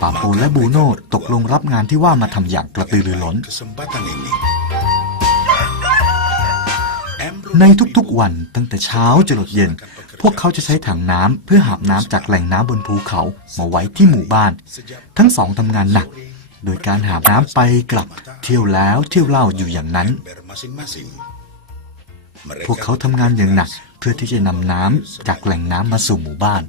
ปาโปและบูโน่ตกลงรับงานที่ว่ามาทำอย่างกระตือรือร้น ในทุกๆวันตั้งแต่เช้าจรดเย็น พวกเขาจะใช้ถังน้ำเพื่อหาบน้ำจากแหล่งน้ำบนภูเขามาไว้ที่หมู่บ้าน ทั้งสองทำงานหนัก โดยการหาบน้ำไปกลับ เที่ยวแล้วเที่ยวเล่าอยู่อย่างนั้น พวกเขาทำงานอย่างหนักเพื่อที่จะนำน้ำจากแหล่งน้ำมาสู่หมู่บ้าน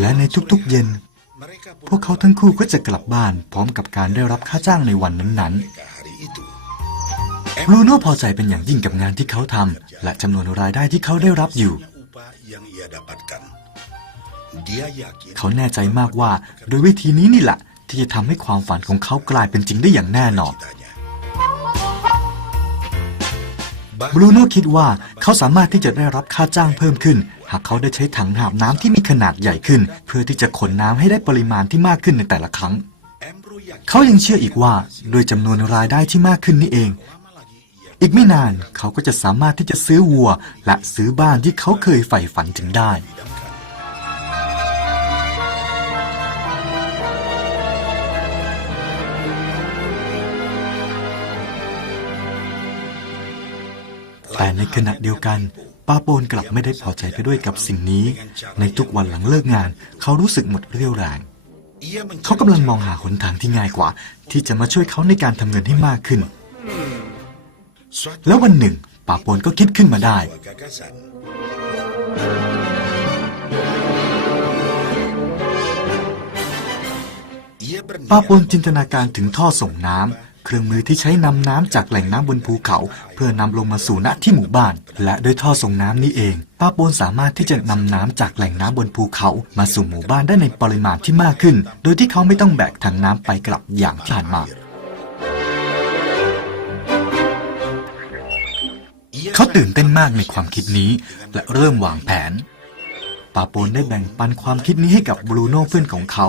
และในทุกๆเย็น พวกเขาทั้งคู่ก็จะกลับบ้านพร้อมกับการได้รับค่าจ้างในวันนั้นๆบรูโน่พอใจเป็นอย่างยิ่งกับงานที่เขาทำและจำนวนรายได้ที่เขาได้รับอยู่ เขาแน่ใจมากว่าโดยวิธีนี้นี่แหละที่จะทำให้ความฝันของเขากลายเป็นจริงได้อย่างแน่นอนบรูโน่คิดว่าเขาสามารถที่จะได้รับค่าจ้างเพิ่มขึ้น หากเขาได้ใช้ถังหาบน้ำที่มีขนาดใหญ่ขึ้น เพื่อที่จะขนน้ำให้ได้ปริมาณที่มากขึ้นในแต่ละครั้ง เขายังเชื่ออีกว่าโดยจำนวนรายได้ที่มากขึ้นนี่เอง อีกไม่นานเขาก็จะสามารถที่จะซื้อวัว และซื้อบ้านที่เขาเคยใฝ่ฝันถึงได้แต่ในขณะเดียวกัน ปาโปนกลับไม่ได้พอใจไปด้วยกับสิ่งนี้ ในทุกวันหลังเลิกงาน เขารู้สึกหมดเรี่ยวแรง เขากำลังมองหาหนทางที่ง่ายกว่า ที่จะมาช่วยเขาในการทำเงินให้มากขึ้น แล้ววันหนึ่งป้าโปนก็คิดขึ้นมาได้ gagasan. Ia ปาโปนจินตนาการถึงท่อส่งน้ำ เครื่องมือที่ใช้นำน้ำจากแหล่งน้ำบนภูเขา เพื่อนำลงมาสู่ณที่หมู่บ้าน และด้วยท่อส่งน้ำนี้เอง ป้าปนสามารถที่จะนำน้ำจากแหล่งน้ำบนภูเขามาสู่หมู่บ้านได้ในปริมาณที่มากขึ้น โดยที่เขาไม่ต้องแบกถังน้ำไปกลับอย่างที่ผ่านมาเขาตื่นเต้นมากในความคิดนี้ และเริ่มวางแผนปาโปนได้แบ่งปันความคิดนี้ให้กับบรูโน่เพื่อนของเขา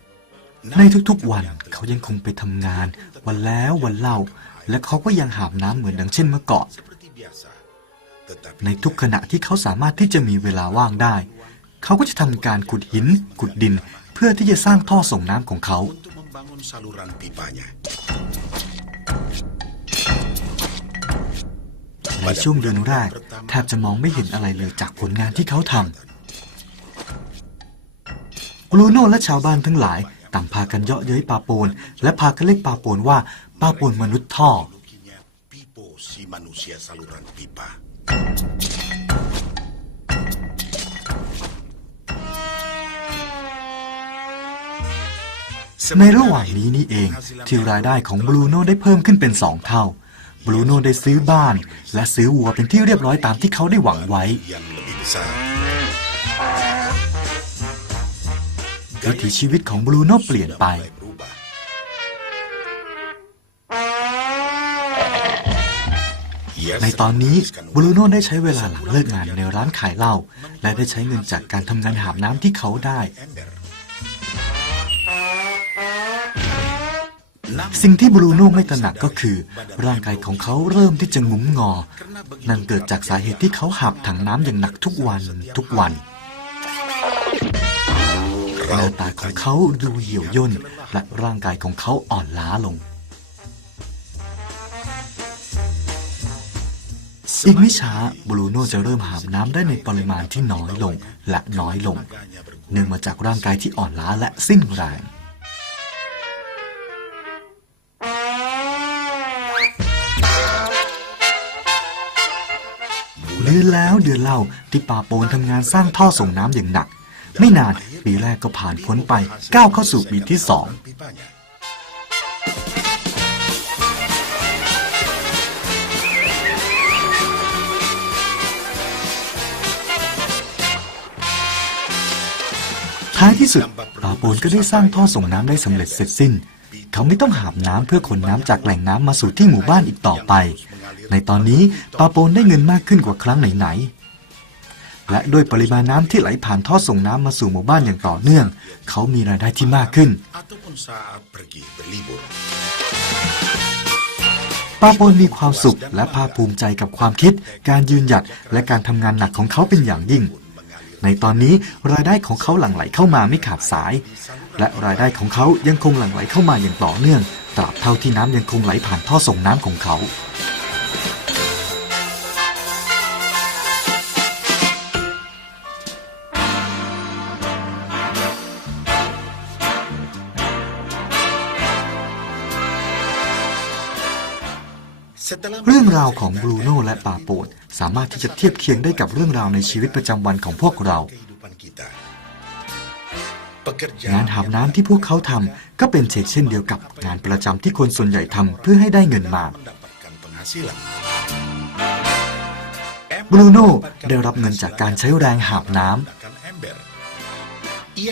ในทุกๆวันเขายังคงไปทำงาน วันแล้ววันเล่า และเขาก็ยังหาบน้ำเหมือนดังเช่นเมื่อก่อน ในทุกขณะที่เขาสามารถที่จะมีเวลาว่างได้ เขาก็จะทำการขุดหิน ขุดดิน เพื่อที่จะสร้างท่อส่งน้ำของเขา ในช่วงเดือนแรกแทบจะมองไม่เห็นอะไรเลยจากผลงานที่เขาทำบรูโน่และชาวบ้านทั้งหลาย ต่างพากันเยาะเย้ยปาโปน และพากันเรียกปาโปนว่าปาโปนมนุษย์ท่อ ในระหว่างนี้นี่เอง ที่รายได้ของบรูโน่ได้เพิ่มขึ้นเป็นสองเท่า บรูโน่ได้ซื้อบ้าน และซื้อวัวเป็นที่เรียบร้อยตามที่เขาได้หวังไว้ วิถีชีวิตของบรูโน่เปลี่ยนไป Mulai berubah. ในตอนนี้บรูโน่ได้ใช้เวลาหลังเลิกงานในร้านขายเหล้าและได้ใช้เงินจากการทำงานหาบน้ำที่เขาได้ ember. สิ่งที่บรูโน่ไม่ตระหนักก็คือ ร่างกายของเขาเริ่มที่จะงุ้มงอ นั่นเกิดจากสาเหตุที่เขาหาบถังน้ำอย่างหนักทุกวันทุกวัน หน้าตาของเขาดูเหี่ยวย่นและร่างกายของเขาอ่อนล้าลง อีกไม่ช้าบรูโน่จะเริ่มหาบน้ำได้ในปริมาณที่น้อยลงและน้อยลง เนื่องมาจากร่างกายที่อ่อนล้าและสิ้นแรงเดือนแล้วเดือนเล่าที่ป่าโปนทำงานสร้างท่อส่งน้ำอย่างหนัก ไม่นานปีแรกก็ผ่านพ้นไปก้าวเข้าสู่ปีที่สองท้ายที่สุดป่าโปนก็ได้สร้างท่อส่งน้ำได้สำเร็จเสร็จสิ้น เขาไม่ต้องหาบน้ำเพื่อขนน้ำจากแหล่งน้ำมาสู่ที่หมู่บ้านอีกต่อไป ในตอนนี้ป่าโปนได้เงินมากขึ้นกว่าครั้งไหนๆ และด้วยปริมาณน้ำที่ไหลผ่านท่อส่งน้ำมาสู่หมู่บ้านอย่างต่อเนื่อง เขามีรายได้ที่มากขึ้น Ataupun saat pergi berlibur. ป้าโปนมีความสุขและภาคภูมิใจกับความคิด การยืนหยัดและการทำงานหนักของเขาเป็นอย่างยิ่ง ในตอนนี้รายได้ของเขาหลั่งไหลเข้ามาไม่ขาดสาย และรายได้ของเขายังคงหลั่งไหลเข้ามาอย่างต่อเนื่อง ตราบเท่าที่น้ำยังคงไหลผ่านท่อส่งน้ำของเขา เรื่องราวของบรูโน่และปาโปดสามารถที่จะเทียบเคียงได้กับเรื่องราวในชีวิตประจำวันของพวกเรา งานหาบน้ำที่พวกเขาทำก็เป็นเช่นเช่นเดียวกับงานประจำที่คนส่วนใหญ่ทำเพื่อให้ได้เงินมาบรูโน่ได้รับเงินจากการใช้แรงหาบน้ำ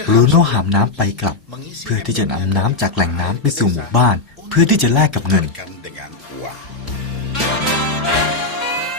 บรูโน่หามน้ำไปกลับ เพื่อที่จะนำน้ำจากแหล่งน้ำไปสู่หมู่บ้าน เพื่อที่จะแลกกับเงิน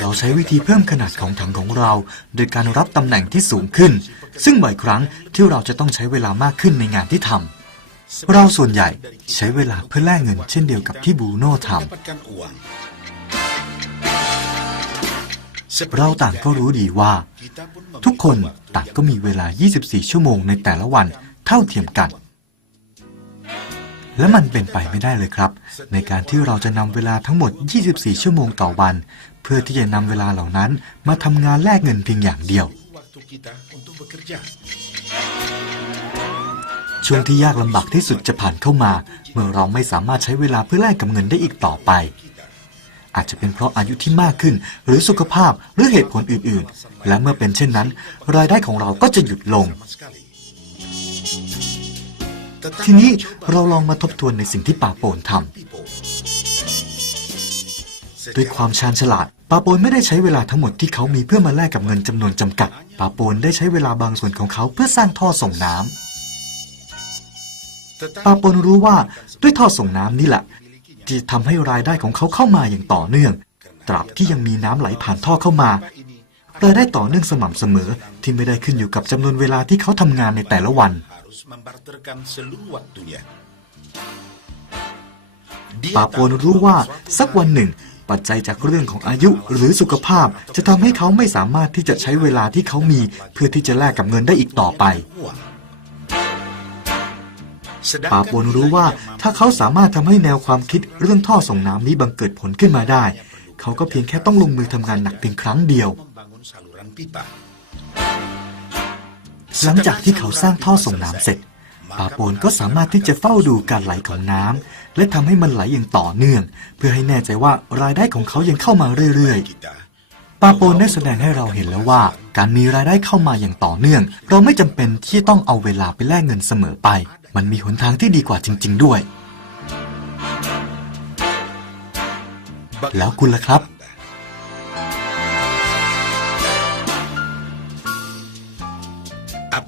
เราใช้วิธีเพิ่มขนาดของถังของเรา โดยการรับตำแหน่งที่สูงขึ้น ซึ่งบ่อยครั้งที่เราจะต้องใช้เวลามากขึ้นในงานที่ทำเราส่วนใหญ่ใช้เวลาเพื่อแลกเงินเช่นเดียวกับที่บูโน่ทำเราต่างก็รู้ดีว่า ทุกคนต่างก็มีเวลา 24 ชั่วโมงในแต่ละวันเท่าเทียมกัน และมันเป็นไปไม่ได้เลยครับ ในการที่เราจะนำเวลาทั้งหมด 24 ชั่วโมงต่อวัน เพื่อที่จะนำเวลาเหล่านั้นมาทำงานแลกเงินเพียงอย่างเดียว ช่วงที่ยากลำบากที่สุดจะผ่านเข้ามา เมื่อเราไม่สามารถใช้เวลาเพื่อแลกกับเงินได้อีกต่อไป อาจจะเป็นเพราะอายุที่มากขึ้น หรือสุขภาพหรือเหตุผลอื่นๆ และเมื่อเป็นเช่นนั้น รายได้ของเราก็จะหยุดลง ทีนี้เราลองมาทบทวนในสิ่งที่ปาโปนทำด้วยความชาญฉลาด ปาโปนไม่ได้ใช้เวลาทั้งหมดที่เขามีเพื่อมาแลกกับเงินจำนวนจำกัด ปาโปนได้ใช้เวลาบางส่วนของเขาเพื่อสร้างท่อส่งน้ำปาโปนรู้ว่าด้วยท่อส่งน้ำนี่แหละที่ทำให้รายได้ของเขาเข้ามาอย่างต่อเนื่อง ตราบที่ยังมีน้ำไหลผ่านท่อเข้ามารายได้ต่อเนื่องสม่ำเสมอที่ไม่ได้ขึ้นอยู่กับจำนวนเวลาที่เขาทำงานในแต่ละวัน harus membarterkan seluruh waktunya. Dia ปาโปนรู้ว่าสักวันหนึ่ง ปัจจัยจากเรื่องของอายุหรือสุขภาพจะทำให้เขาไม่สามารถที่จะใช้เวลาที่เขามีเพื่อที่จะแลกกับเงินได้อีกต่อไป uang. ปาโปนรู้ว่าถ้าเขาสามารถทำให้แนวความคิดเรื่องท่อส่งน้ำนี้บังเกิดผลขึ้นมาได้ เขาก็เพียงแค่ต้องลงมือทำงานหนักเพียงครั้งเดียว membangun saluran pipa. หลังจากที่เขาสร้างท่อส่งน้ำเสร็จปาโปนก็สามารถที่จะเฝ้าดูการไหลของน้ำและทำให้มันไหลอย่างต่อเนื่อง เพื่อให้แน่ใจว่ารายได้ของเขายังเข้ามาเรื่อย Kita ๆปาโปนได้แสดงให้เราเห็นแล้วว่า การมีรายได้เข้ามาอย่างต่อเนื่อง เราไม่จำเป็นที่ต้องเอาเวลาไปแลกเงินเสมอไป มันมีหนทางที่ดีกว่าจริง ๆ ด้วย แล้วคุณล่ะครับ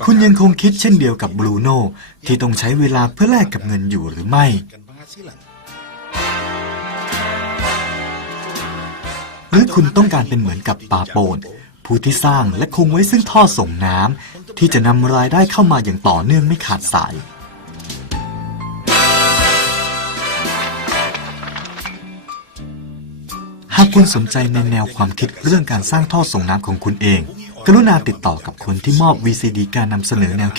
คุณยังคงคิดเช่นเดียวกับบรูโน่ที่ต้องใช้เวลาเพื่อแลกกับเงินอยู่หรือไม่ หรือคุณต้องการเป็นเหมือนกับปาโปนผู้ที่สร้างและคงไว้ซึ่งท่อส่งน้ำที่จะนำรายได้เข้ามาอย่างต่อเนื่องไม่ขาดสาย หากคุณสนใจในแนวความคิดเรื่องการสร้างท่อส่งน้ำของคุณเอง กรุณาติดต่อกับคนที่มอบ VCD การนำเสนอแนว